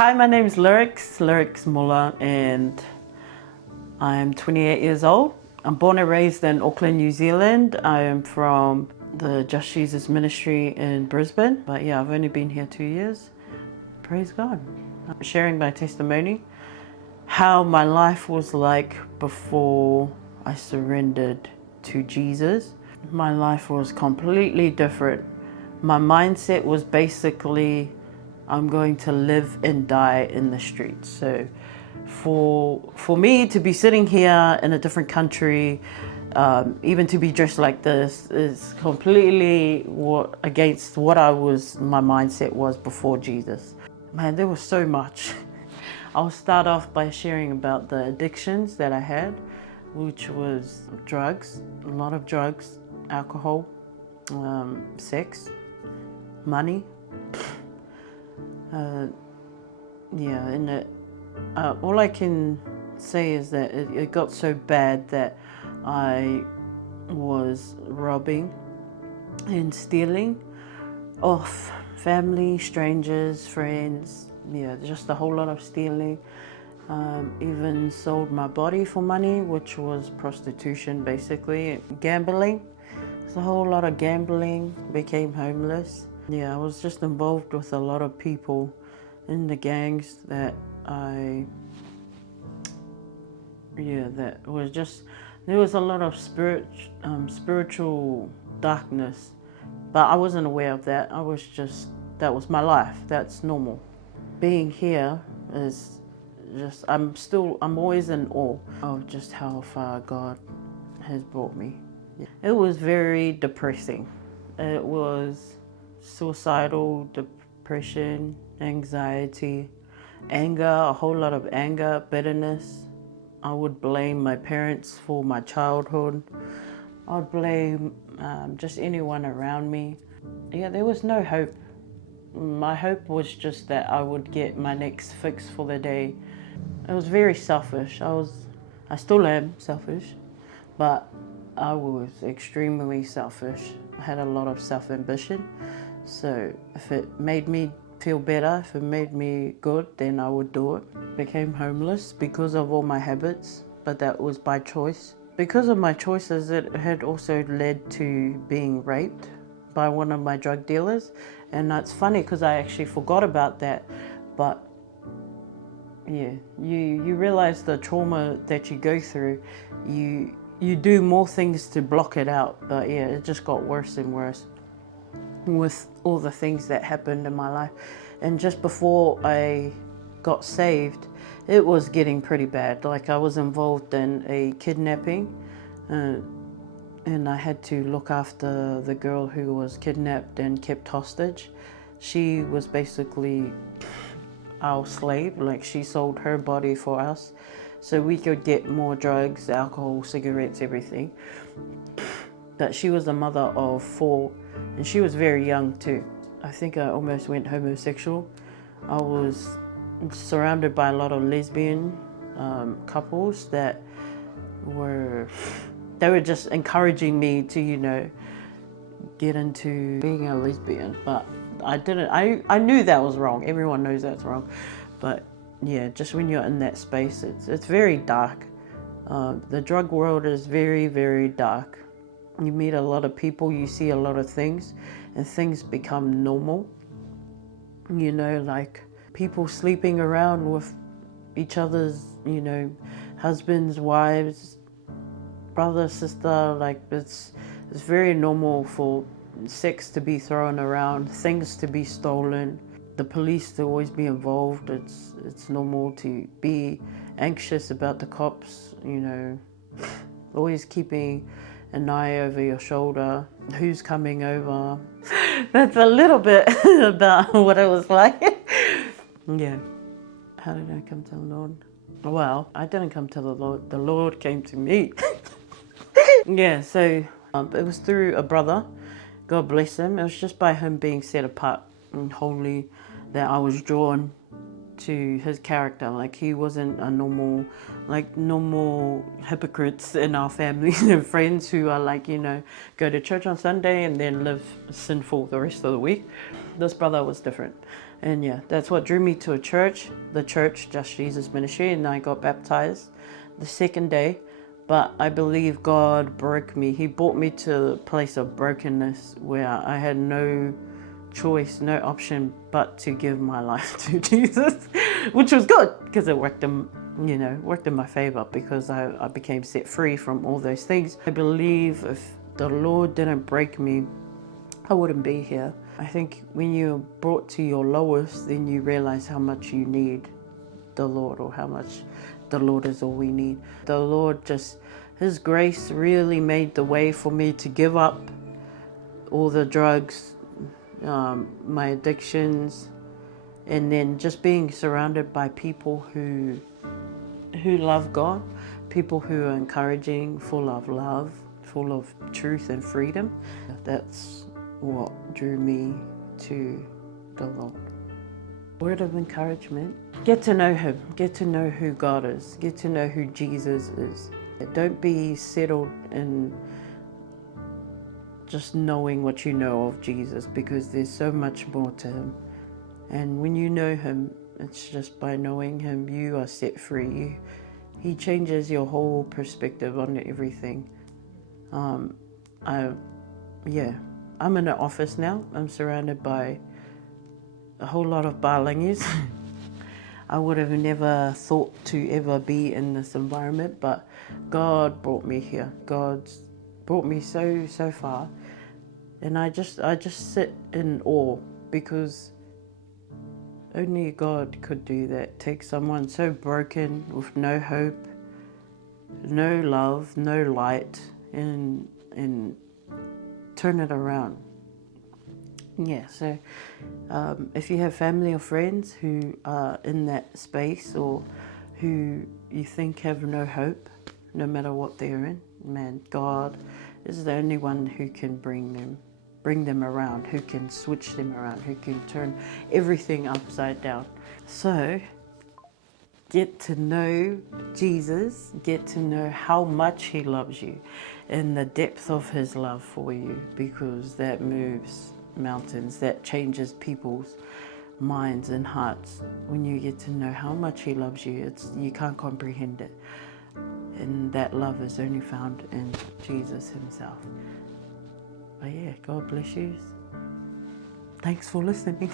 Hi, my name is Lyrics Muller, and I'm 28 years old. I'm born and raised in Auckland, New Zealand. I am from the Just Jesus Ministry in Brisbane, but yeah, I've only been here 2 years. Praise God. I'm sharing my testimony, how my life was like before I surrendered to Jesus. My life was completely different. My mindset was basically, I'm going to live and die in the streets. So for me to be sitting here in a different country, even to be dressed like this, is completely against what my mindset was before Jesus. Man, there was so much. I'll start off by sharing about the addictions that I had, which was drugs, a lot of drugs, alcohol, sex, money. Yeah, and all I can say is that it got so bad that I was robbing and stealing off family, strangers, friends. Yeah, just a whole lot of stealing. Even sold my body for money, which was prostitution basically. Gambling. There's a whole lot of gambling. Became homeless. Yeah, I was just involved with a lot of people in the gangs that there was a lot of spiritual darkness, but I wasn't aware of that. That was my life. That's normal. Being here is just, I'm always in awe of just how far God has brought me. It was very depressing. It was suicidal, depression, anxiety, anger, a whole lot of anger, bitterness. I would blame my parents for my childhood. I'd blame just anyone around me. Yeah, there was no hope. My hope was just that I would get my next fix for the day. It was very selfish. I still am selfish, but I was extremely selfish. I had a lot of self-ambition. So if it made me feel better, if it made me good, then I would do it. Became homeless because of all my habits, but that was by choice. Because of my choices, it had also led to being raped by one of my drug dealers. And it's funny because I actually forgot about that, but yeah, you realize the trauma that you go through, you do more things to block it out, but yeah, it just got worse and worse with all the things that happened in my life. And just before I got saved, it was getting pretty bad. Like, I was involved in a kidnapping, and I had to look after the girl who was kidnapped and kept hostage. She was basically our slave. Like, she sold her body for us so we could get more drugs, alcohol, cigarettes, everything. But she was a mother of 4, and she was very young too. I think I almost went homosexual. I was surrounded by a lot of lesbian couples that were just encouraging me to, get into being a lesbian, but I didn't. I knew that was wrong. Everyone knows that's wrong, but yeah, just when you're in that space, it's very dark. The drug world is very, very dark. You meet a lot of people, you see a lot of things, and things become normal. Like people sleeping around with each other's, husbands, wives, brother, sister. Like, it's very normal for sex to be thrown around, things to be stolen, the police to always be involved. It's normal to be anxious about the cops, always keeping an eye over your shoulder, who's coming over. That's a little bit about what it was like. Yeah. How did I come to the Lord? Well, I didn't come to the Lord. The Lord came to me. Yeah, so it was through a brother. God bless him. It was just by him being set apart and holy that I was drawn to his character. Like, he wasn't a normal hypocrites in our families and friends who are like, go to church on Sunday and then live sinful the rest of the week. This brother was different. And yeah, that's what drew me to a church, the church, Just Jesus Ministry, and I got baptized the second day. But I believe God broke me. He brought me to a place of brokenness where I had no choice, no option but to give my life to Jesus, which was good because it worked in my favor, because I became set free from all those things. I believe if the Lord didn't break me, I wouldn't be here. I think when you're brought to your lowest, then you realize how much you need the Lord, or how much the Lord is all we need. The Lord just, His grace really made the way for me to give up all the drugs, my addictions, and then just being surrounded by people who love God, people who are encouraging, full of love, full of truth and freedom. That's what drew me to the Lord. Word of encouragement: get to know Him, get to know who God is, get to know who Jesus is. Don't be settled in just knowing what you know of Jesus, because there's so much more to Him. And when you know Him, it's just by knowing Him, you are set free. He changes your whole perspective on everything. I'm in an office now. I'm surrounded by a whole lot of Balinese. I would have never thought to ever be in this environment, but God brought me here. God's brought me so far, and I just sit in awe, because only God could do that. Take someone so broken, with no hope, no love, no light, and turn it around. Yeah, so if you have family or friends who are in that space, or who you think have no hope, no matter what they're in, man, God is the only one who can bring them around, who can switch them around, who can turn everything upside down. So get to know Jesus, get to know how much He loves you, and the depth of His love for you, because that moves mountains, that changes people's minds and hearts. When you get to know how much He loves you, you can't comprehend it. And that love is only found in Jesus Himself. But yeah, God bless you. Thanks for listening.